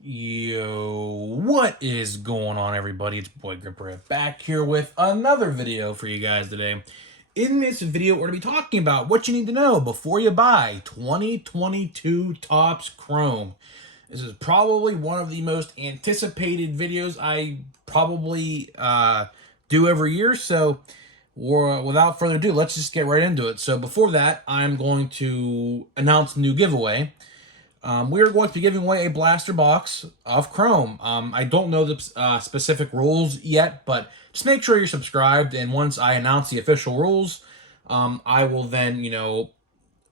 Yo, what is going on, everybody? It's Boy Gripper back here with another video for you guys today. In this video, we're going to be talking about what you need to know before you buy 2022 Topps Chrome. This is probably one of the most anticipated videos I probably do every year, so without further ado, let's just get right into it. So before that, I'm going to announce a new giveaway. We are going to be giving away a blaster box of Chrome. I don't know the specific rules yet, but just make sure you're subscribed. And once I announce the official rules, I will then,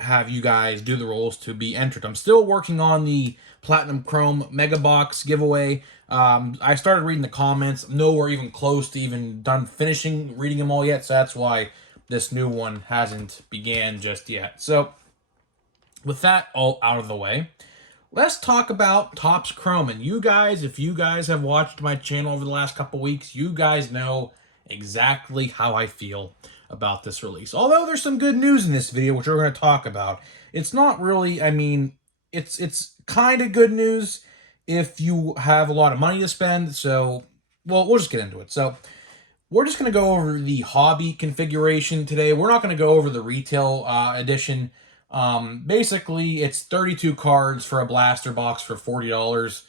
have you guys do the rules to be entered. I'm still working on the Platinum Chrome Mega Box giveaway. I started reading the comments. I'm nowhere even close to even done finishing reading them all yet, so that's why this new one hasn't began just yet. So with that all out of the way, let's talk about Topps Chrome. And you guys, if you guys have watched my channel over the last couple weeks, you guys know exactly how I feel about this release. Although there's some good news in this video, which we're going to talk about. It's not really, it's kind of good news if you have a lot of money to spend. So, well, we'll just get into it. So, we're just going to go over the hobby configuration today. We're not going to go over the retail edition. Basically, it's 32 cards for a blaster box for $40.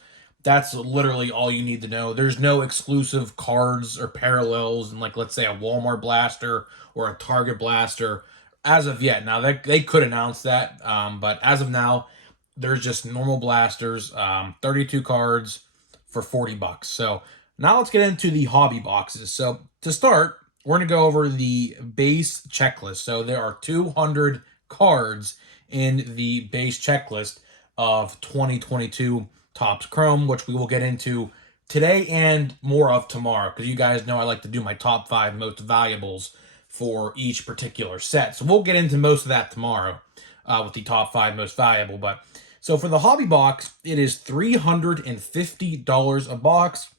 That's literally all you need to know. There's no exclusive cards or parallels in, like, let's say a Walmart blaster or a Target blaster as of yet. Now, they could announce that, but as of now, there's just normal blasters, 32 cards for 40 bucks. So now let's get into the hobby boxes. So to start, we're going to go over the base checklist. So there are 200 cards in the base checklist of 2022 Topps Chrome, which we will get into today and more of tomorrow, because you guys know I like to do my top 5 most valuables for each particular set. So we'll get into most of that tomorrow with the top 5 most valuable. But so for the hobby box, it is $350 a box.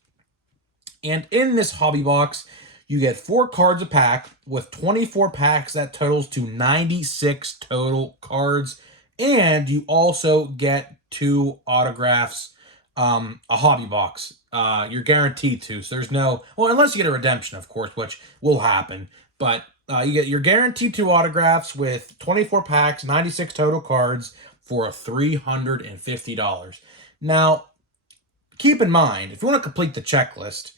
And in this hobby box, you get 4 cards a pack with 24 packs. That totals to 96 total cards. And you also get 2 autographs, a hobby box. You're guaranteed to. So there's no, well, unless you get a redemption, of course, which will happen. But you're guaranteed 2 autographs with 24 packs, 96 total cards for $350. Now, keep in mind, if you want to complete the checklist,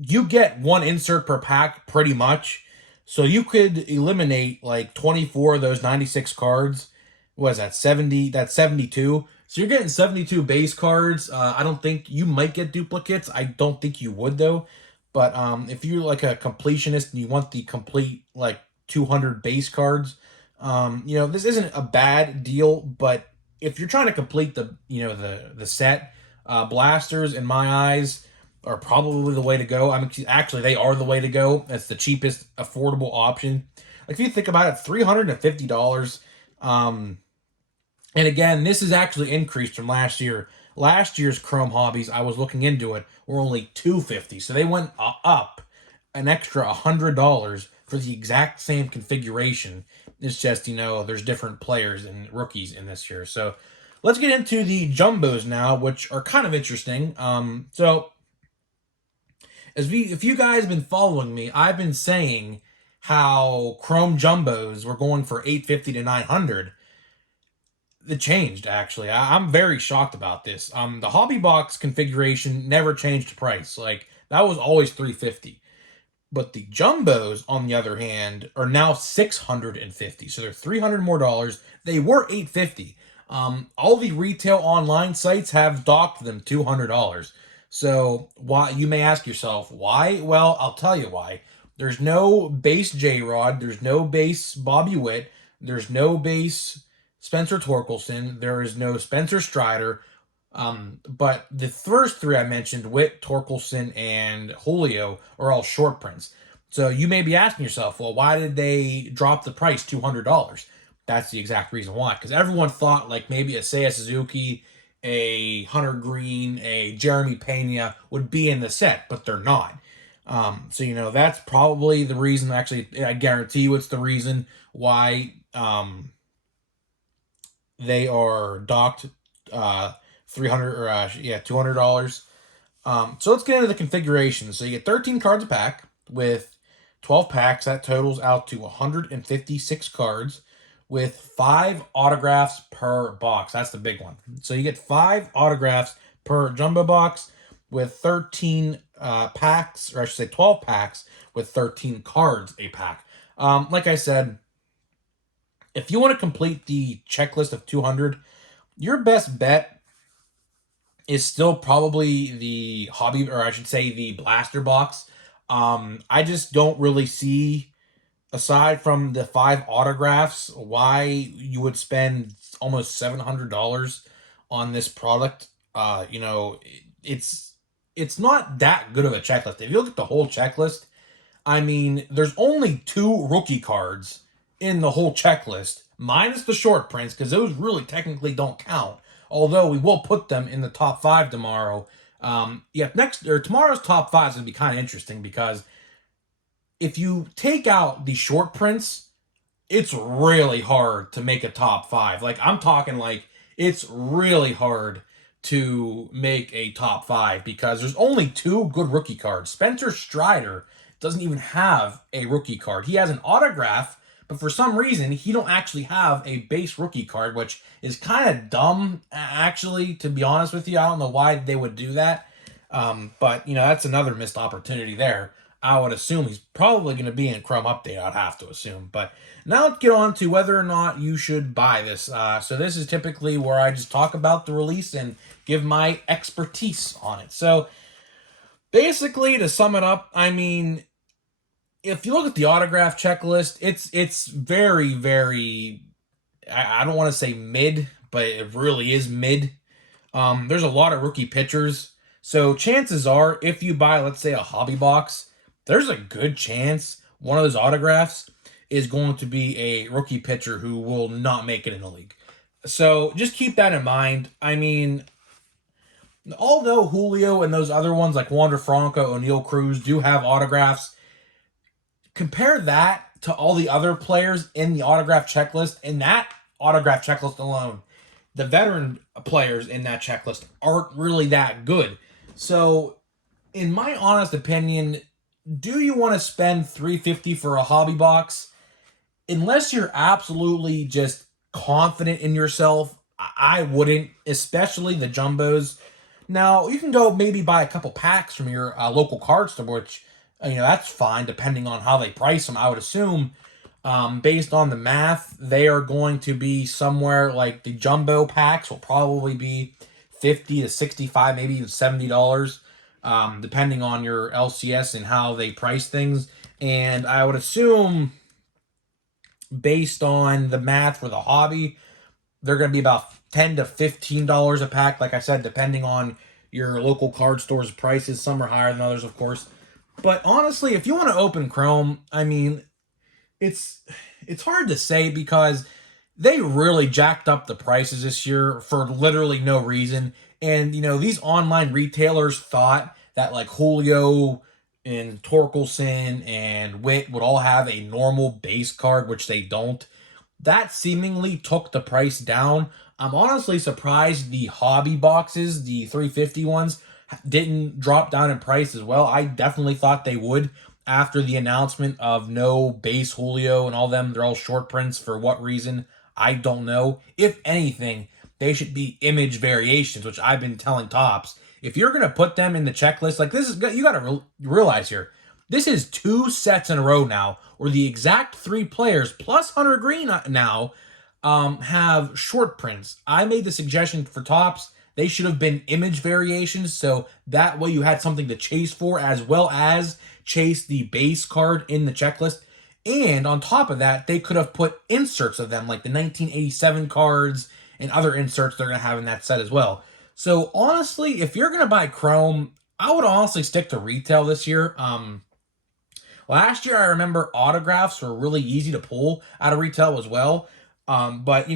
you get 1 insert per pack pretty much. So you could eliminate like 24 of those 96 cards. What is that, 70? That's 72. So you're getting 72 base cards. I don't think you might get duplicates. I don't think you would, though. But if you're like a completionist and you want the complete like 200 base cards, this isn't a bad deal. But if you're trying to complete the set, blasters, in my eyes, are probably the way to go. I mean, actually, they are the way to go. It's the cheapest, affordable option. Like, if you think about it, $350. And again, this is actually increased from last year. Last year's Chrome Hobbies, I was looking into it, were only $250. So they went up an extra $100 for the exact same configuration. It's just, there's different players and rookies in this year. So let's get into the jumbos now, which are kind of interesting. If you guys have been following me, I've been saying how Chrome Jumbos were going for $850 to $900. It changed, actually. I'm very shocked about this. The hobby box configuration never changed price. Like, that was always $350. But the Jumbos, on the other hand, are now $650. So they're $300 more dollars. They were $850. All the retail online sites have docked them $200. So why, you may ask yourself, why? Well, I'll tell you why. There's no base J-Rod. There's no base Bobby Witt. There's no base Spencer Torkelson. There is no Spencer Strider. But the first 3 I mentioned, Witt, Torkelson, and Julio, are all short prints. So you may be asking yourself, well, why did they drop the price $200? That's the exact reason why. Because everyone thought like maybe a Seiya Suzuki, a Hunter Green, a Jeremy Pena would be in the set, but they're not. So that's probably the reason. Actually, I guarantee you it's the reason why they are docked $300 or $200. So let's get into the configuration. So you get 13 cards a pack with 12 packs. That totals out to 156 cards with 5 autographs per box. That's the big one. So you get 5 autographs per jumbo box with 13 packs, or I should say 12 packs with 13 cards a pack. Like I said, if you want to complete the checklist of 200, your best bet is still probably the hobby, or I should say the blaster box. I just don't really see, aside from the 5 autographs, why you would spend almost $700 on this product. It's not that good of a checklist. If you look at the whole checklist, I mean, there's only 2 rookie cards in the whole checklist, minus the short prints, because those really technically don't count. Although we will put them in the top 5 tomorrow. Tomorrow's top 5 is gonna be kind of interesting because if you take out the short prints, it's really hard to make a top 5. Like, I'm talking like it's really hard to make a top 5 because there's only 2 good rookie cards. Spencer Strider doesn't even have a rookie card. He has an autograph, but for some reason, he don't actually have a base rookie card, which is kind of dumb, actually, to be honest with you. I don't know why they would do that. But, that's another missed opportunity there. I would assume he's probably going to be in Chrome Update, I'd have to assume. But now let's get on to whether or not you should buy this. So this is typically where I just talk about the release and give my expertise on it. So basically, to sum it up, I mean, if you look at the autograph checklist, it's very, very, I don't want to say mid, but it really is mid. There's a lot of rookie pitchers. So chances are, if you buy, let's say, a hobby box, there's a good chance one of those autographs is going to be a rookie pitcher who will not make it in the league. So just keep that in mind. I mean, although Julio and those other ones like Wander Franco, O'Neill Cruz do have autographs, compare that to all the other players in the autograph checklist. In that autograph checklist alone, the veteran players in that checklist aren't really that good. So, in my honest opinion, do you want to spend $350 for a hobby box? Unless you're absolutely just confident in yourself, I wouldn't, especially the jumbos. Now, you can go maybe buy a couple packs from your local card store, which, that's fine, depending on how they price them. I would assume, based on the math, they are going to be somewhere like the jumbo packs will probably be $50 to $65, maybe even $70, depending on your LCS and how they price things. And I would assume, based on the math for the hobby, they're going to be about $10 to $15 a pack. Like I said, depending on your local card store's prices. Some are higher than others, of course. But honestly, if you want to open Chrome, I mean, it's hard to say because they really jacked up the prices this year for literally no reason. And, these online retailers thought that like Julio and Torkelson and Witt would all have a normal base card, which they don't. That seemingly took the price down. I'm honestly surprised the hobby boxes, the 350 ones, didn't drop down in price as well. I definitely thought they would after the announcement of no base Julio and all them. They're all short prints. For what reason? I don't know. If anything, they should be image variations, which I've been telling Topps. If you're going to put them in the checklist, like this is, you got to realize here, this is 2 sets in a row now, where the exact 3 players plus Hunter Green now have short prints. I made the suggestion for Topps. They should have been image variations, so that way you had something to chase for, as well as chase the base card in the checklist. And on top of that, they could have put inserts of them, like the 1987 cards and other inserts they're going to have in that set as well. So honestly, if you're going to buy Chrome, I would honestly stick to retail this year. Last year, I remember autographs were really easy to pull out of retail as well. But,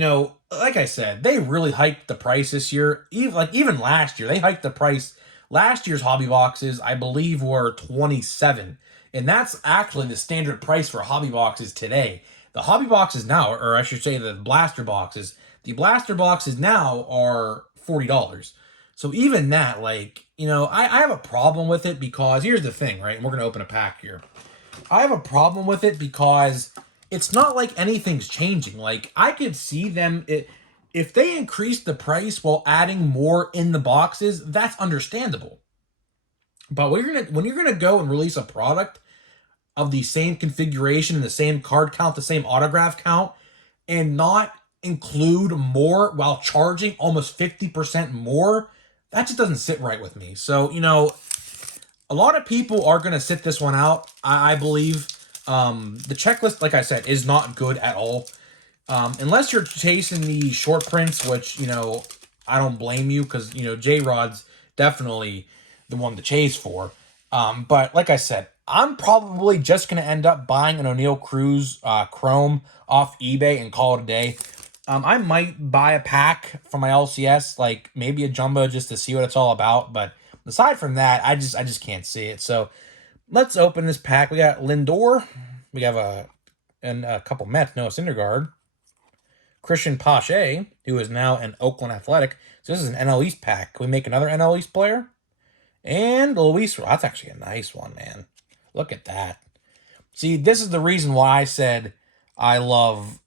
like I said, they really hiked the price this year. Even last year, they hiked the price. Last year's hobby boxes, I believe, were $27. And that's actually the standard price for hobby boxes today. The hobby boxes now, or I should say the blaster boxes now are $40. So even that, like, you know, I have a problem with it because here's the thing, right? And we're going to open a pack here. I have a problem with it because it's not like anything's changing. Like, I could see them, if they increase the price while adding more in the boxes, that's understandable. But when you're gonna go and release a product of the same configuration and the same card count, the same autograph count, and not include more while charging almost 50% more, that just doesn't sit right with me. So, you know, a lot of people are going to sit this one out, I believe. The checklist, like I said, is not good at all. Unless you're chasing the short prints, which, you know, I don't blame you because, you know, J-Rod's definitely the one to chase for. But like I said, I'm probably just going to end up buying an O'Neal Cruz Chrome off eBay and call it a day. I might buy a pack for my LCS, like maybe a jumbo just to see what it's all about. But aside from that, I just can't see it. So let's open this pack. We got Lindor. We have a couple Mets, Noah Syndergaard. Christian Pache, who is now an Oakland Athletic. So this is an NL East pack. Can we make another NL East player? And Luis, that's actually a nice one, man. Look at that. See, this is the reason why I said I love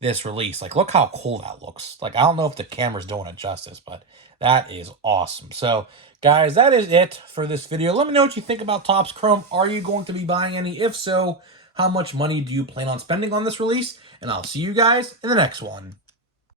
this release. Like, look how cool that looks. Like, I don't know if the camera's doing it justice, but that is awesome. So, guys, that is it for this video. Let me know what you think about Topps Chrome. Are you going to be buying any? If so, how much money do you plan on spending on this release? And I'll see you guys in the next one.